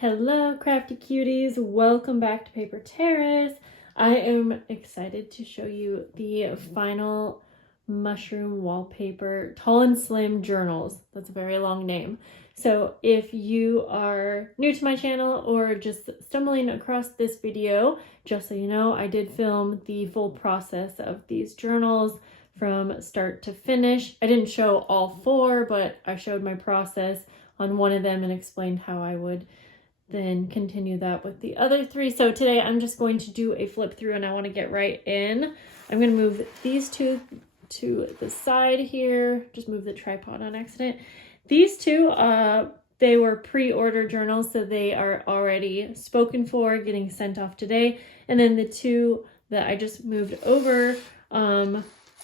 Hello, crafty cuties. Welcome back to Paper Terrace. I am excited to show you the final mushroom wallpaper tall and slim journals. That's a very long name. So if you are new to my channel or just stumbling across this video, just so you know, I did film the full process of these journals from start to finish. I didn't show all four, but I showed my process on one of them and explained how I would then continue that with the other three. So today I'm just going to do a flip through and I want to get right in. I'm going to move these two to the side here. Just move the tripod on accident. These two, they were pre-order journals, so they are already spoken for, getting sent off today. And then the two that I just moved over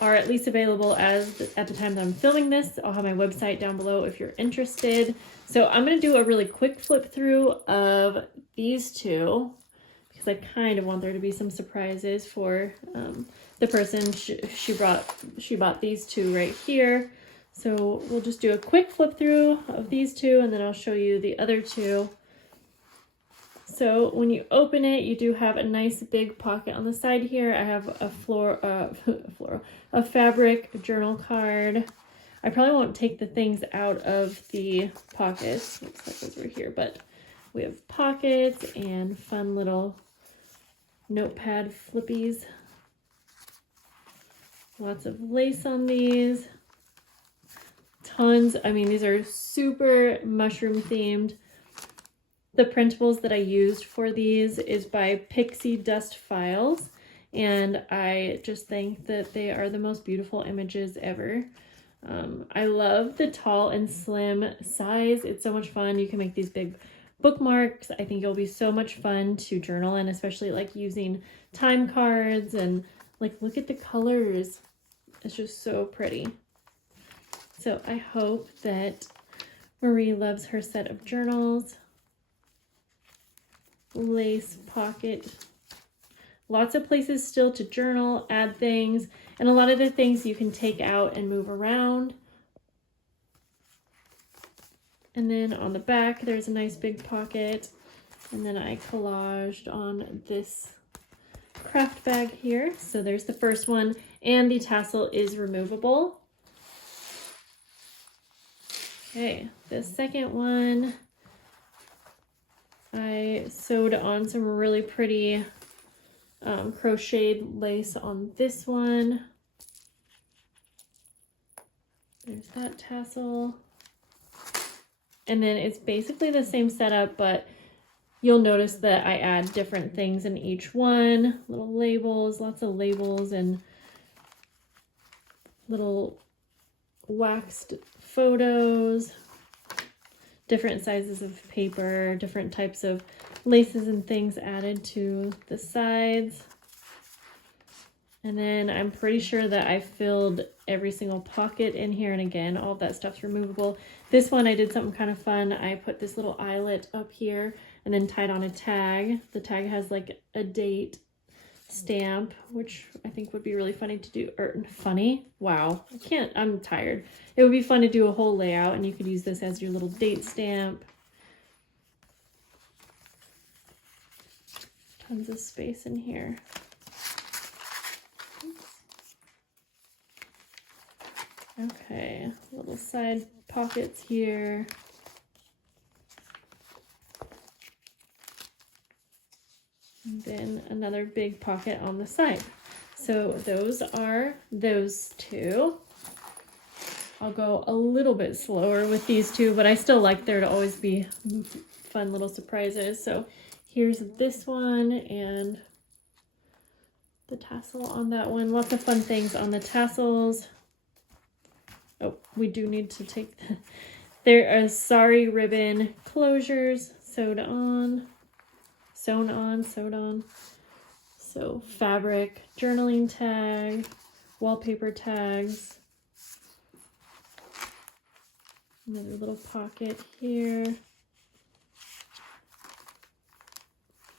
are at least available as at the time that I'm filming this. I'll have my website down below if you're interested. So I'm going to do a really quick flip through of these two because I kind of want there to be some surprises for the person she bought these two right here. So we'll just do a quick flip through of these two and then I'll show you the other two. So when you open it, you do have a nice big pocket on the side here. I have a fabric journal card. I probably won't take the things out of the pockets. Looks like those were here, but we have pockets and fun little notepad flippies. Lots of lace on these. Tons. I mean, these are super mushroom themed. The printables that I used for these is by Pixie Dust Files, and I just think that they are the most beautiful images ever. I love the tall and slim size. It's so much fun. You can make these big bookmarks. I think it'll be so much fun to journal in, especially like using time cards and like look at the colors. It's just so pretty. So I hope that Marie loves her set of journals. Lace pocket, lots of places still to journal, add things, and a lot of the things you can take out and move around. And then on the back there's a nice big pocket, and then I collaged on this craft bag here. So there's the first one, and the tassel is removable. Okay, the second one, I sewed on some really pretty crocheted lace on this one. There's that tassel. And then it's basically the same setup, but you'll notice that I add different things in each one. Little labels, lots of labels, and little waxed photos. Different sizes of paper, different types of laces and things added to the sides. And then I'm pretty sure that I filled every single pocket in here, and again, all of that stuff's removable. This one I did something kind of fun. I put this little eyelet up here and then tied on a tag. The tag has like a date stamp, which I think would be really funny to do, or funny, wow, I'm tired. It would be fun to do a whole layout, and you could use this as your little date stamp. Tons of space in here. Okay, little side pockets here. And then another big pocket on the side. So those are those two. I'll go a little bit slower with these two, but I still like there to always be fun little surprises. So here's this one and the tassel on that one. Lots of fun things on the tassels. Oh, we do need to take there are sari ribbon closures sewed on. Sewn on. So fabric journaling tag, wallpaper tags, another little pocket here,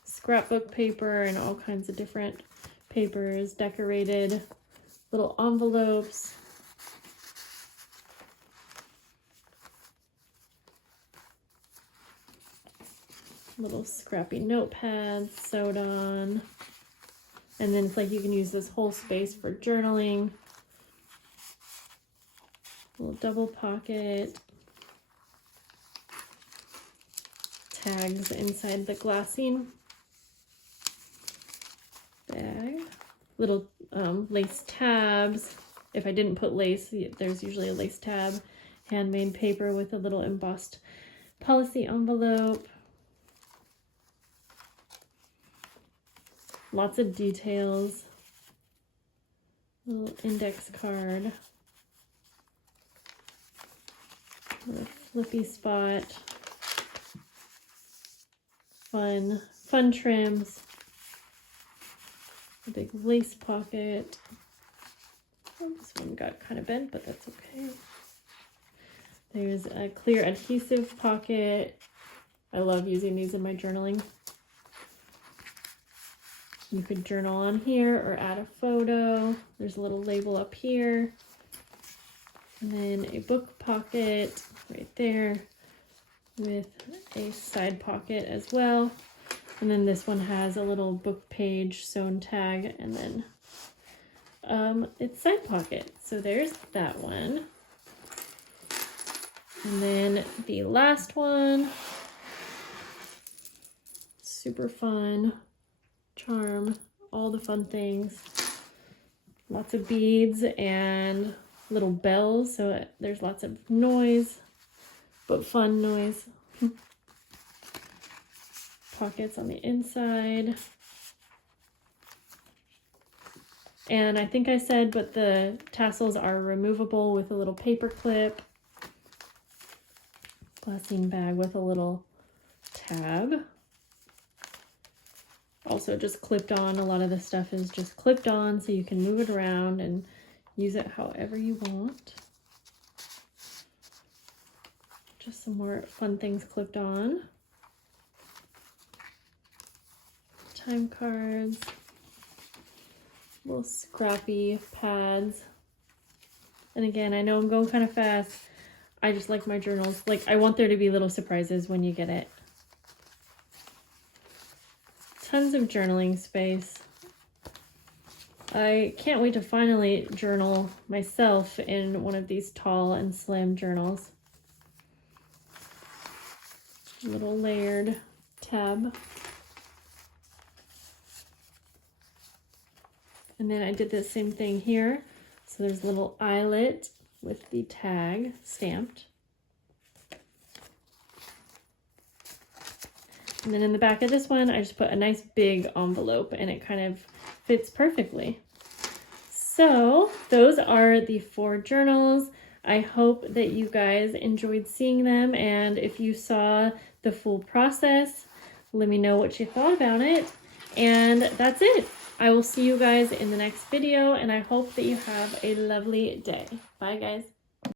scrapbook paper and all kinds of different papers, decorated little envelopes. Little scrappy notepads sewed on. And then it's like you can use this whole space for journaling. Little double pocket. Tags inside the glassine bag. Little lace tabs. If I didn't put lace, there's usually a lace tab. Handmade paper with a little embossed policy envelope. Lots of details. Little index card. Little flippy spot. Fun trims. A big lace pocket. Oh, this one got kind of bent, but that's okay. There's a clear adhesive pocket. I love using these in my journaling. You could journal on here or add a photo. There's a little label up here. And then a book pocket right there with a side pocket as well. And then this one has a little book page sewn tag and then it's side pocket. So there's that one. And then the last one, super fun. Charm, all the fun things. Lots of beads and little bells, so there's lots of noise, but fun noise. Pockets on the inside. And I think I said, but the tassels are removable with a little paper clip. Glassine bag with a little tab. Also just clipped on. A lot of the stuff is just clipped on, so you can move it around and use it however you want. Just some more fun things clipped on. Time cards. Little scrappy pads. And again, I know I'm going kind of fast. I just like my journals. Like, I want there to be little surprises when you get it. Tons of journaling space. I can't wait to finally journal myself in one of these tall and slim journals. Little layered tab. And then I did the same thing here. So there's a little eyelet with the tag stamped. And then in the back of this one, I just put a nice big envelope and it kind of fits perfectly. So those are the 4 journals. I hope that you guys enjoyed seeing them. And if you saw the full process, let me know what you thought about it. And that's it. I will see you guys in the next video and I hope that you have a lovely day. Bye guys.